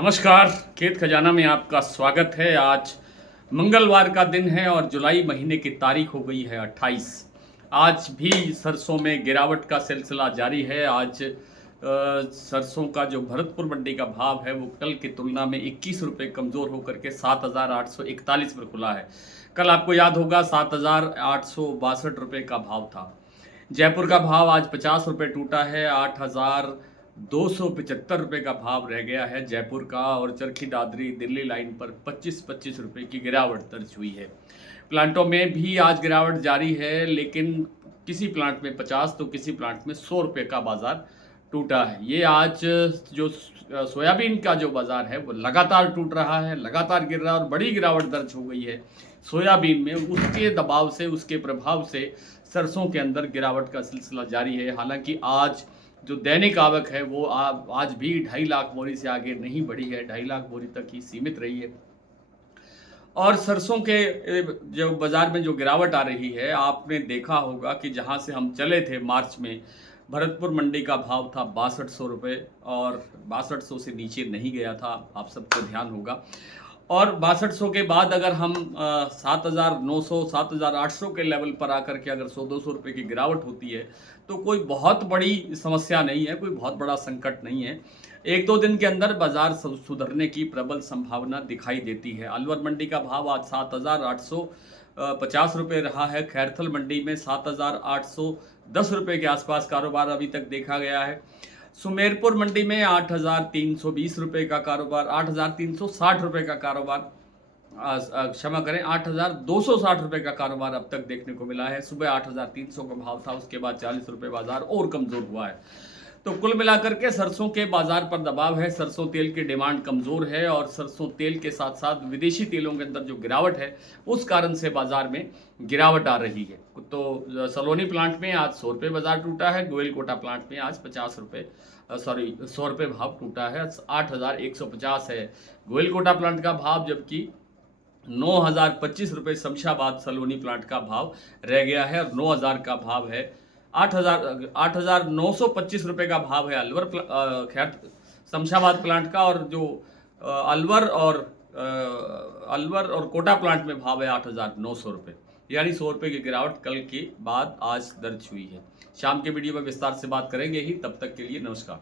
नमस्कार। खेत खजाना में आपका स्वागत है। आज मंगलवार का दिन है और जुलाई महीने की तारीख हो गई है 28। आज भी सरसों में गिरावट का सिलसिला जारी है। आज सरसों का जो भरतपुर मंडी का भाव है वो कल की तुलना में 21 रुपये कमज़ोर होकर के 7,841 पर खुला है। कल आपको याद होगा 7,862 रुपये का भाव था। जयपुर का भाव आज 50 रुपये टूटा है। 8,275 रुपये का भाव रह गया है जयपुर का। और चरखी दादरी दिल्ली लाइन पर 25-25 रुपये की गिरावट दर्ज हुई है। प्लांटों में भी आज गिरावट जारी है, लेकिन किसी प्लांट में 50 तो किसी प्लांट में 100 रुपये का बाजार टूटा है। ये आज जो सोयाबीन का जो बाजार है वो लगातार टूट रहा है, लगातार गिर रहा है और बड़ी गिरावट दर्ज हो गई है सोयाबीन में। उसके दबाव से, उसके प्रभाव से सरसों के अंदर गिरावट का सिलसिला जारी है। हालांकि आज जो दैनिक आवक है वो आज भी 2.5 लाख बोरी से आगे नहीं बढ़ी है, 2.5 लाख बोरी तक ही सीमित रही है। और सरसों के जो बाजार में जो गिरावट आ रही है, आपने देखा होगा कि जहां से हम चले थे मार्च में, भरतपुर मंडी का भाव था 6200 रुपये और 6200 से नीचे नहीं गया था, आप सबको ध्यान होगा। और 6200 के बाद अगर हम 7,900 7,800 के लेवल पर आकर के अगर 100-200 रुपये की गिरावट होती है तो कोई बहुत बड़ी समस्या नहीं है, कोई बहुत बड़ा संकट नहीं है। 1-2 दिन के अंदर बाजार सुधरने की प्रबल संभावना दिखाई देती है। अलवर मंडी का भाव आज 7,850 रुपये रहा है। खैरथल मंडी में 7,810 रुपये के आसपास कारोबार अभी तक देखा गया है। सुमेरपुर मंडी में 8,320 रुपये का कारोबार, 8,360 रुपये का कारोबार, क्षमा करें 8,260 रुपये का कारोबार अब तक देखने को मिला है। सुबह 8,300 का भाव था, उसके बाद 40 रुपये बाजार और कमज़ोर हुआ है। तो कुल मिलाकर के सरसों के बाजार पर दबाव है। सरसों तेल की डिमांड कमज़ोर है और सरसों तेल के साथ साथ विदेशी तेलों के अंदर जो गिरावट है उस कारण से बाजार में गिरावट आ रही है। तो सलोनी प्लांट में आज 100 रुपये बाजार टूटा है। गोयलकोटा प्लांट में आज 50 रुपये 100 रुपये भाव टूटा है। 8,150 है गोयलकोटा प्लांट का भाव, जबकि 9,025 रुपये शमशाबाद सलोनी प्लांट का भाव रह गया है और 9,000 का भाव है। 8,925 रुपये का भाव है अलवर खैर शमशाबाद प्लांट का। और जो अलवर और कोटा प्लांट में भाव है 8,900 रुपये, यानी 100 रुपये की गिरावट कल के बाद आज दर्ज हुई है। शाम के वीडियो में विस्तार से बात करेंगे ही, तब तक के लिए नमस्कार।